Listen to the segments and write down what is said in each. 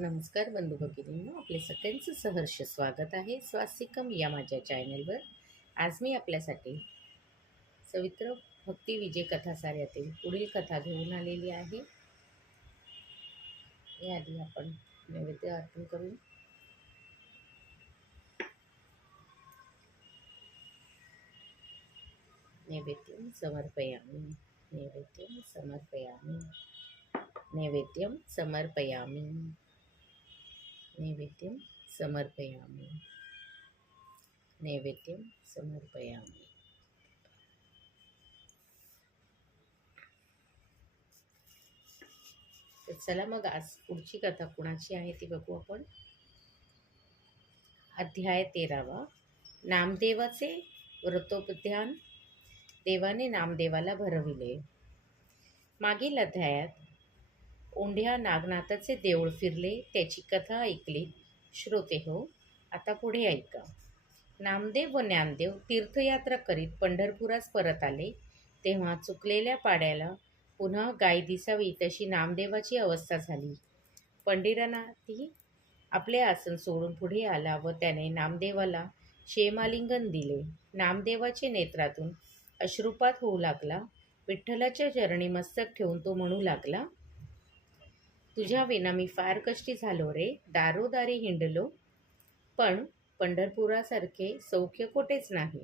नमस्कार बंधू भगिनींनो आपले सगळ्यांचं सहर्ष स्वागत आहे स्वास्तिकम या माझ्या चॅनलवर. आज मी आपल्यासाठी सवित्र भक्ती विजय कथासाऱ्यातील पुढील कथा घेऊन आलेली आहे. याआधी आपण नैवेद्य अर्पण करू. नैवेद्यं समर्पयामि नैवेद्यं समर्पयामि नैवेद्यं समर्पयामि. नैवेद्यं समर्पयामि। नैवेद्यं समर्पयामि। तर चला मग आज पुढची कथा कुणाची आहे ती बघू आपण. अध्याय तेरावा. नामदेवाचे व्रतोपध्यान देवाने नामदेवाला भरविले. मागील अध्यायात ओंढ्या नागनाथाचे देऊळ फिरले त्याची कथा ऐकली. श्रोते हो आता पुढे ऐका. नामदेव व ज्ञानदेव तीर्थयात्रा करीत पंढरपुरास परत आले. तेव्हा चुकलेल्या पाड्याला पुन्हा गाय दिसावी तशी नामदेवाची अवस्था झाली. पंडिरानाथी आपले आसन सोडून पुढे आला व त्याने नामदेवाला शेमालिंगन दिले. नामदेवाचे नेत्रातून अश्रुपात होऊ लागला. विठ्ठलाच्या चरणी मस्तक ठेवून तो म्हणू लागला तुझ्या विना मी फार कष्टी झालो रे. दारोदारी हिंडलो. पण पंढरपुरासारखे सौख्य कोठेच नाही.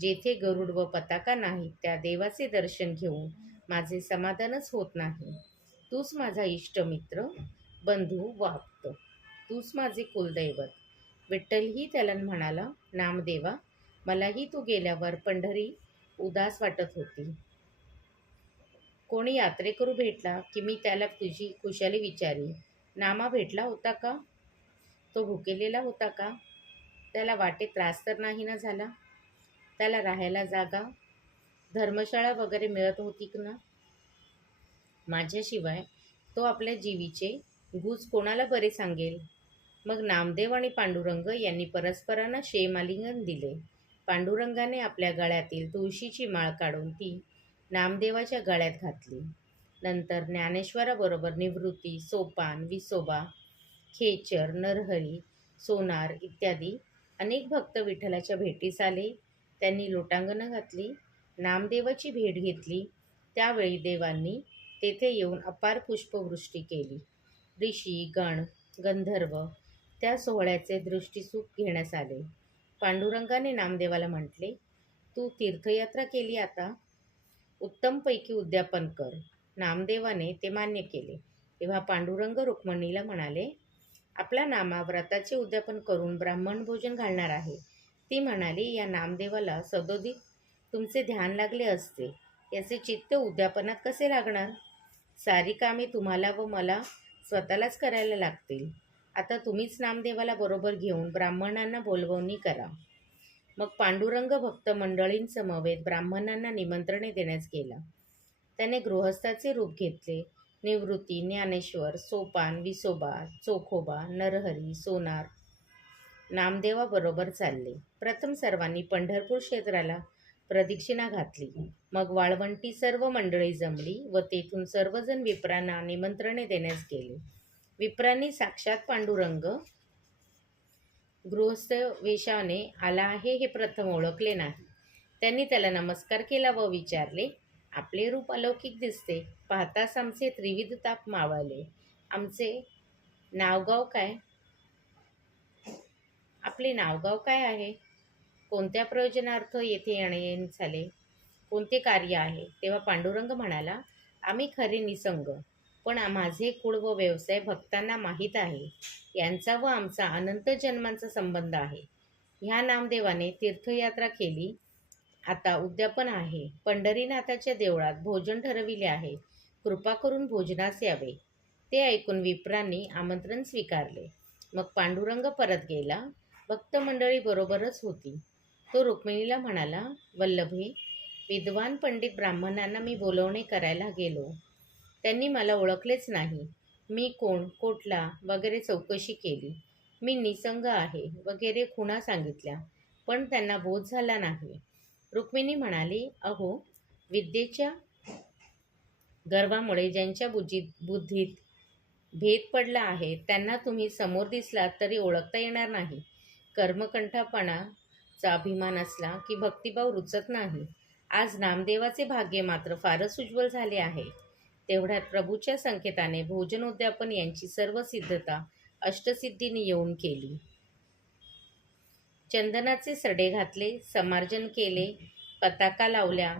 जेथे गरुड व पताका नाही त्या देवाचे दर्शन घेऊन माझे समाधानच होत नाही. तूच माझा इष्टमित्र बंधू व आप्त तूच माझे कुलदैवत. विठ्ठलही त्याला म्हणाला नामदेवा मलाही तू गेल्यावर पंढरी उदास वाटत होती. कोणी यात्रेकरू भेटला की मी त्याला तुझी खुशाली विचारी नामा भेटला होता का? तो भुकेलेला होता का? त्याला वाटे त्रास तर नाही ना झाला? त्याला राहायला जागा? धर्मशाळा वगैरे मिळत होती ना? माझ्याशिवाय तो आपल्या जीवीचे गुज कोणाला बरे सांगेल? मग नामदेव आणि पांडुरंग यांनी परस्परांना शेमालिंगन दिले. पांडुरंगाने आपल्या गळ्यातील तुळशीची माळ काढून ती नामदेवाच्या गळ्यात घातली. नंतर ज्ञानेश्वराबरोबर निवृत्ती सोपान विसोबा खेचर नरहरी सोनार इत्यादी अनेक भक्त विठ्ठलाच्या भेटीस आले. त्यांनी लोटांगणं घातली नामदेवाची भेट घेतली. त्यावेळी देवांनी तेथे येऊन अपार पुष्पवृष्टी केली. ऋषी गण गंधर्व त्या सोहळ्याचे दृष्टीसुख घेण्यास आले. पांडुरंगाने नामदेवाला म्हटले तू तीर्थयात्रा केली आता? उत्तमपैकी उद्यापन कर. नामदेवाने ते मान्य केले. तेव्हा पांडुरंग रुक्मणीला म्हणाले आपला नामा व्रताचे उद्यापन करून ब्राह्मण भोजन घालणार आहे. ती म्हणाली या नामदेवाला सदोदित तुमचे ध्यान लागले असते. याचे चित्त उद्यापनात कसे लागणार? सारी कामे तुम्हाला व मला स्वतःलाच करायला लागतील. आता तुम्हीच नामदेवाला बरोबर घेऊन ब्राह्मणांना बोलवणी करा. मग पांडुरंग भक्त मंडळींसमवेत ब्राह्मणांना निमंत्रणे देण्यास गेला. त्याने गृहस्थाचे रूप घेतले. निवृत्ती ज्ञानेश्वर सोपान विसोबा चोखोबा नरहरी सोनार नामदेवाबरोबर चालले. प्रथम सर्वांनी पंढरपूर क्षेत्राला प्रदक्षिणा घातली. मग वाळवंटी सर्व मंडळी जमली व तेथून सर्वजण विप्रांना निमंत्रणे देण्यास गेले. विप्रांनी साक्षात पांडुरंग गृहस्थ वेशाने आला आहे हे प्रथम ओळखले नाही. त्यांनी त्याला नमस्कार केला व विचारले आपले रूप अलौकिक दिसते. पाहताच आमचे त्रिविध ताप मावळले. आमचे नावगाव काय? आपले नावगाव काय आहे? कोणत्या प्रयोजनार्थ येथे येणे झाले? कोणते कार्य आहे? तेव्हा पांडुरंग म्हणाला आम्ही खरे निसंग. पण माझे कुळ व व्यवसाय भक्तांना माहीत आहे. यांचा व आमचा अनंत जन्मांचा संबंध आहे. ह्या नामदेवाने तीर्थयात्रा केली. आता उद्यापन आहे. पंढरीनाथाच्या देवळात भोजन ठरविले आहे. कृपा करून भोजनास यावे. ते ऐकून विप्रांनी आमंत्रण स्वीकारले. मग पांडुरंग परत गेला. भक्त मंडळी बरोबरच होती. तो रुक्मिणीला म्हणाला वल्लभे विद्वान पंडित ब्राह्मणांना मी बोलवणे करायला गेलो. त्यांनी मला ओळखलेच नाही. मी कोण कोठला वगैरे चौकशी केली. मी निसंग आहे वगैरे खुणा सांगितल्या पण त्यांना बोध झाला नाही. रुक्मिणी म्हणाली अहो विद्येच्या गर्वामुळे ज्यांच्या बुद्धीत बुद्धीत भेद पडला आहे त्यांना तुम्ही समोर दिसलात तरी ओळखता येणार नाही. कर्मकंठापणाचा अभिमान असला की भक्तिभाव रुचत नाही. आज नामदेवाचे भाग्य मात्र फारच उज्ज्वल झाले आहे. तेवढ्यात प्रभूच्या संकेताने भोजनोद्यापन यांची सर्व सिद्धता अष्टसिद्धीने येऊन केली. चंदनाचे सडे घातले समार्जन केले पताका लावल्या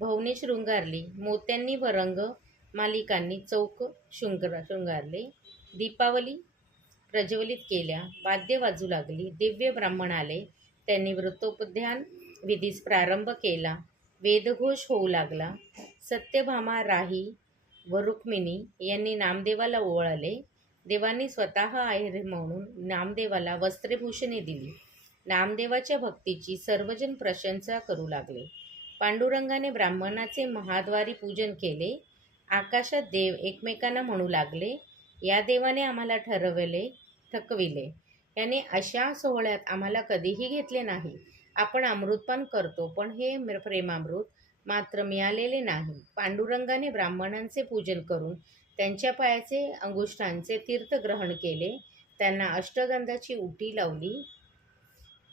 भवने शृंगारली मोत्यांनी व रंग मालिकांनी चौक शृंगार शृंगारले दीपावली प्रज्वलित केल्या वाद्य वाजू लागली दिव्य ब्राह्मण आले त्यांनी वृत्तोपध्यान विधीस प्रारंभ केला वेदघोष होऊ लागला सत्यभामा राही व रुक्मिणी यांनी नामदेवाला ओवाळले. देवांनी स्वतः आहेर म्हणून नामदेवाला वस्त्रेभूषणे दिली. नामदेवाच्या भक्तीची सर्वजण प्रशंसा करू लागले. पांडुरंगाने ब्राह्मणाचे महाद्वारी पूजन केले. आकाशात देव एकमेकांना म्हणू लागले. या देवाने आम्हाला ठरवले थकविले. याने अशा सोहळ्यात आम्हाला कधीही घेतले नाही. आपण अमृतपान करतो पण हे प्रेमामृत मात्र मिळालेले नाही. पांडुरंगाने ब्राह्मणांचे पूजन करून त्यांच्या पायाचे अंगुष्ठांचे तीर्थ ग्रहण केले. त्यांना अष्टगंधाची उटी लावली.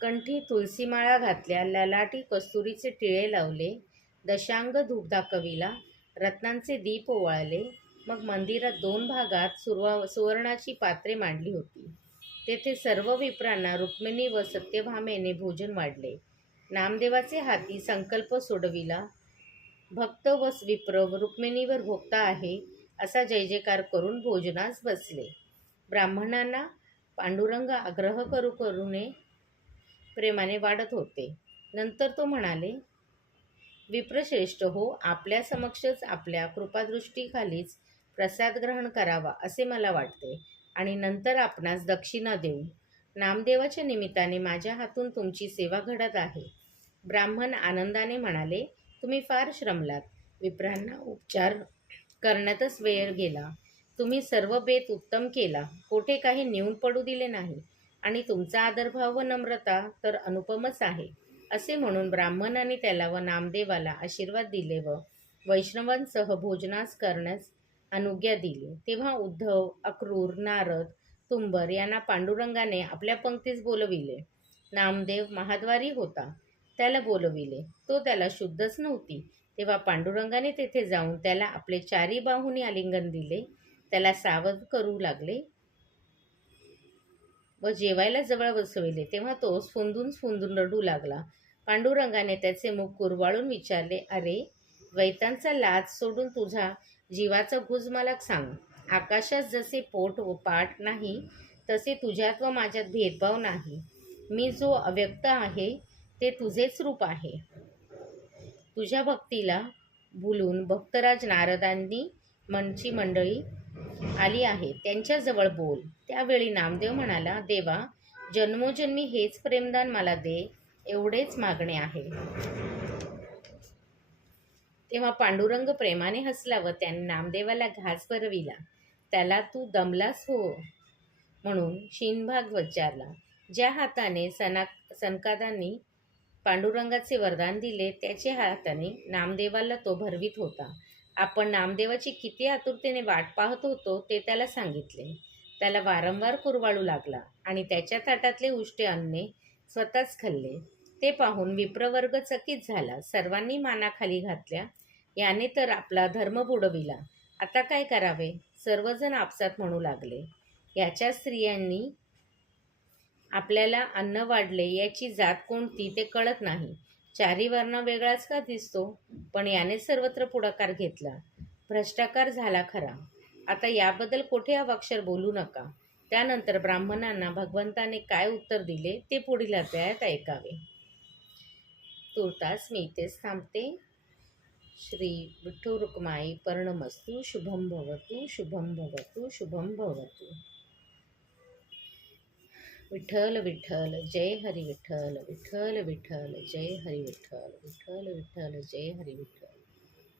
कंठी तुलसीमाळा घातल्या. ललाटी कस्तुरीचे टिळे लावले. दशांग धूप दाखविला रत्नांचे दीप ओवाळले. मग मंदिरात दोन भागात सुरवा सुवर्णाची पात्रे मांडली होती. तेथे सर्व विप्रांना रुक्मिणी व सत्यभामेने भोजन वाढले. नामदेवाचे हाती संकल्प सोडविला. भक्त व विप्र रुक्मिणीवर भोगता आहे असा जय जयकार करून भोजनास बसले. ब्राह्मणांना पांडुरंग आग्रह करू करूने प्रेमाने वाढत होते. नंतर तो म्हणाले विप्रश्रेष्ठ हो आपल्या समक्षच आपल्या कृपादृष्टीखालीच प्रसाद ग्रहण करावा असे मला वाटते. आणि नंतर आपणास दक्षिणा देऊ नामदेवाच्या निमित्ताने माझ्या हातून तुमची सेवा घडत आहे. ब्राह्मण आनंदाने म्हणाले तुम्ही फार श्रमलात. विप्रांना उपचार करण्यातच वेळ गेला. तुम्ही सर्व बेत उत्तम केला. कोठे काही नेऊन पडू दिले नाही. आणि तुमचा आदरभाव व नम्रता तर अनुपमच आहे. असे म्हणून ब्राह्मणाने त्याला व नामदेवाला आशीर्वाद दिले व वैष्णवांसह भोजनास करण्यास अनुज्ञा दिली. तेव्हा उद्धव अक्रूर नारद तुंबर यांना पांडुरंगाने आपल्या पंक्तीस बोलविले. नामदेव महाद्वारी होता. त्याला बोलविले. तो त्याला शुद्धच नव्हती. तेव्हा पांडुरंगाने तेथे जाऊन त्याला आपले चारी बाहूनी आलिंगन दिले. त्याला सावध करू लागले व जेवायला जवळ बसविले. तेव्हा तो स्फुंदून स्फुंदून रडू लागला. पांडुरंगाने त्याचे मुख कुरवाळून विचारले अरे द्वैतांचा लाज सोडून तुझा जीवाचा घुज मला सांग. आकाशात जसे पोट व पाठ नाही तसे तुझ्यात व माझ्यात भेदभाव नाही. मी जो अव्यक्त आहे ते तुझेच रूप आहे. तुझ्या भक्तीला भुलून भक्तराज नारदांनी मनची मंडळी आली आहे. त्यांच्याजवळ बोल. त्यावेळी नामदेव म्हणाला देवा जन्मोजन्मी हेच प्रेमदान मला दे एवढेच मागणे आहे. तेव्हा पांडुरंग प्रेमाने हसला व त्याने नामदेवाला घास भरविला त्याला तू दमलास हो म्हणून शिनभाग विचारला ज्या हाताने सना सनकादांनी पांडुरंगाचे वरदान दिले त्याच्या हाताने नामदेवाला तो भरवीत होता. आपण नामदेवाची किती आतुरतेने वाट पाहत होतो ते त्याला सांगितले. त्याला वारंवार कुरवाळू लागला आणि त्याच्या ताटातले उष्टे अन्ने स्वतःच खाल्ले. ते पाहून विप्रवर्ग चकित झाला. सर्वांनी मानाखाली घातल्या. याने तर आपला धर्म बुडविला. आता काय करावे? सर्वजण आपसात म्हणू लागले. याच्या स्त्रियांनी आपल्याला अन्न वाढले याची जात कोणती ते कळत नाही. चारी वर्ण वेगळाच का दिसतो? पण याने सर्वत्र पुढाकार घेतला. भ्रष्टाचार झाला खरा. आता याबद्दल कोठे अवाक्षर बोलू नका. त्यानंतर ब्राह्मणांना भगवंताने काय उत्तर दिले ते पुढील अध्यायात ऐकावे. तुर्तास मी इथेच थांबते. श्री विठ्ठू रुक्माई पर्णमस्तू शुभम भवतु शुभम भवतु शुभम भवतु. विठ्ठल विठ्ठल जय हरी विठ्ठल विठ्ठल विठ्ठल जय हरी विठ्ठल विठ्ठल विठ्ठल जय हरी विठ्ठल.